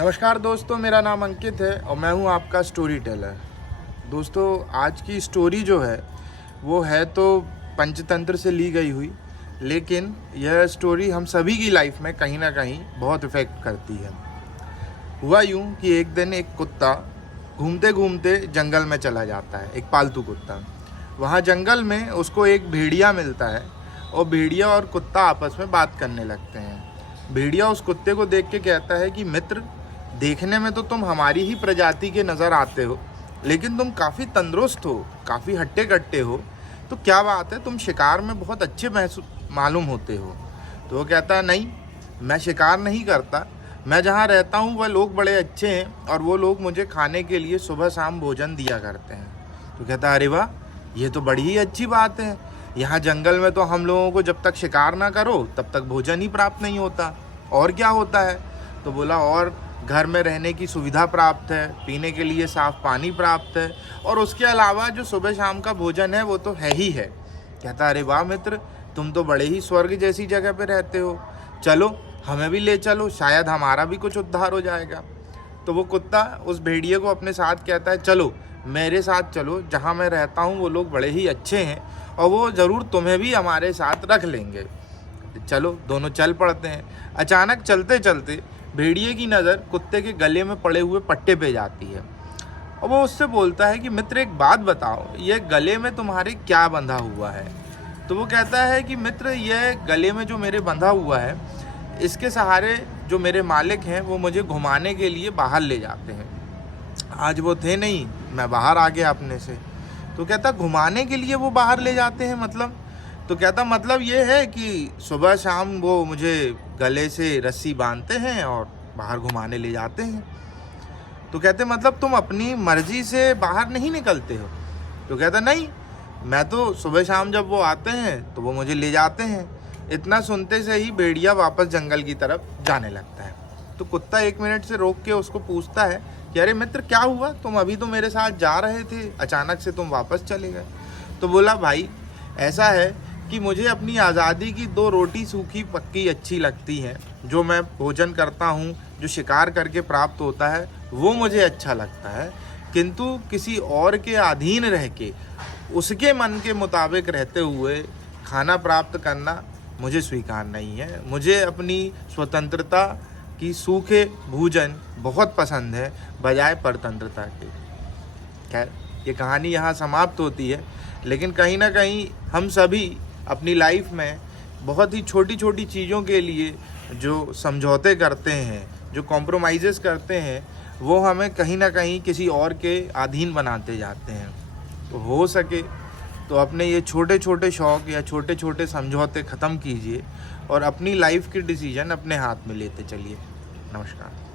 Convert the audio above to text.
नमस्कार दोस्तों, मेरा नाम अंकित है और मैं हूं आपका स्टोरी टेलर। दोस्तों, आज की स्टोरी जो है वो है तो पंचतंत्र से ली गई हुई, लेकिन यह स्टोरी हम सभी की लाइफ में कहीं ना कहीं बहुत इफ़ेक्ट करती है। हुआ यूं कि एक दिन एक कुत्ता घूमते घूमते जंगल में चला जाता है, एक पालतू कुत्ता। वहाँ जंगल में उसको एक भेड़िया मिलता है और भेड़िया और कुत्ता आपस में बात करने लगते हैं। भेड़िया उस कुत्ते को देख के कहता है कि मित्र, देखने में तो तुम हमारी ही प्रजाति के नज़र आते हो, लेकिन तुम काफ़ी तंदुरुस्त हो, काफ़ी हट्टे कट्टे हो, तो क्या बात है, तुम शिकार में बहुत अच्छे मालूम होते हो। तो वो कहता है, नहीं, मैं शिकार नहीं करता, मैं जहाँ रहता हूँ वह लोग बड़े अच्छे हैं और वो लोग मुझे खाने के लिए सुबह शाम भोजन दिया करते हैं। तो कहता है, अरे वाह, ये तो बड़ी ही अच्छी बात है। यहाँ जंगल में तो हम लोगों को जब तक शिकार ना करो तब तक भोजन ही प्राप्त नहीं होता, और क्या होता है? तो बोला, और घर में रहने की सुविधा प्राप्त है, पीने के लिए साफ़ पानी प्राप्त है, और उसके अलावा जो सुबह शाम का भोजन है वो तो है ही है। कहता, अरे वाह मित्र, तुम तो बड़े ही स्वर्ग जैसी जगह पे रहते हो, चलो हमें भी ले चलो, शायद हमारा भी कुछ उद्धार हो जाएगा। तो वो कुत्ता उस भेड़िए को अपने साथ कहता है, चलो मेरे साथ चलो, जहाँ मैं रहता हूँ वो लोग बड़े ही अच्छे हैं और वो ज़रूर तुम्हें भी हमारे साथ रख लेंगे। चलो, दोनों चल पड़ते हैं। अचानक चलते चलते भेड़िए की नज़र कुत्ते के गले में पड़े हुए पट्टे पे जाती है और वो उससे बोलता है कि मित्र, एक बात बताओ, ये गले में तुम्हारे क्या बंधा हुआ है? तो वो कहता है कि मित्र, यह गले में जो मेरे बंधा हुआ है, इसके सहारे जो मेरे मालिक हैं वो मुझे घुमाने के लिए बाहर ले जाते हैं। आज वो थे नहीं, मैं बाहर आ गया अपने से। तो कहता, घुमाने के लिए वो बाहर ले जाते हैं मतलब? तो कहता, मतलब ये है कि सुबह शाम वो मुझे गले से रस्सी बांधते हैं और बाहर घुमाने ले जाते हैं। तो कहते, मतलब तुम अपनी मर्जी से बाहर नहीं निकलते हो? तो कहता, नहीं, मैं तो सुबह शाम जब वो आते हैं तो वो मुझे ले जाते हैं। इतना सुनते से ही भेड़िया वापस जंगल की तरफ जाने लगता है। तो कुत्ता 1 मिनट से रोक के उसको पूछता है कि अरे मित्र, क्या हुआ? तुम अभी तो मेरे साथ जा रहे थे, अचानक से तुम वापस चले गए। तो बोला, भाई ऐसा है कि मुझे अपनी आज़ादी की 2 रोटी सूखी पक्की अच्छी लगती हैं। जो मैं भोजन करता हूँ, जो शिकार करके प्राप्त होता है, वो मुझे अच्छा लगता है, किंतु किसी और के अधीन रह के उसके मन के मुताबिक रहते हुए खाना प्राप्त करना मुझे स्वीकार नहीं है। मुझे अपनी स्वतंत्रता की सूखे भोजन बहुत पसंद है, बजाय परतंत्रता के। खैर, ये कहानी यहाँ समाप्त होती है, लेकिन कहीं ना कहीं हम सभी अपनी लाइफ में बहुत ही छोटी छोटी चीज़ों के लिए जो समझौते करते हैं, जो कॉम्प्रोमाइज़ेस करते हैं, वो हमें कहीं ना कहीं किसी और के अधीन बनाते जाते हैं। तो हो सके तो अपने ये छोटे छोटे शौक़ या छोटे छोटे समझौते ख़त्म कीजिए और अपनी लाइफ के डिसीजन अपने हाथ में लेते चलिए। नमस्कार।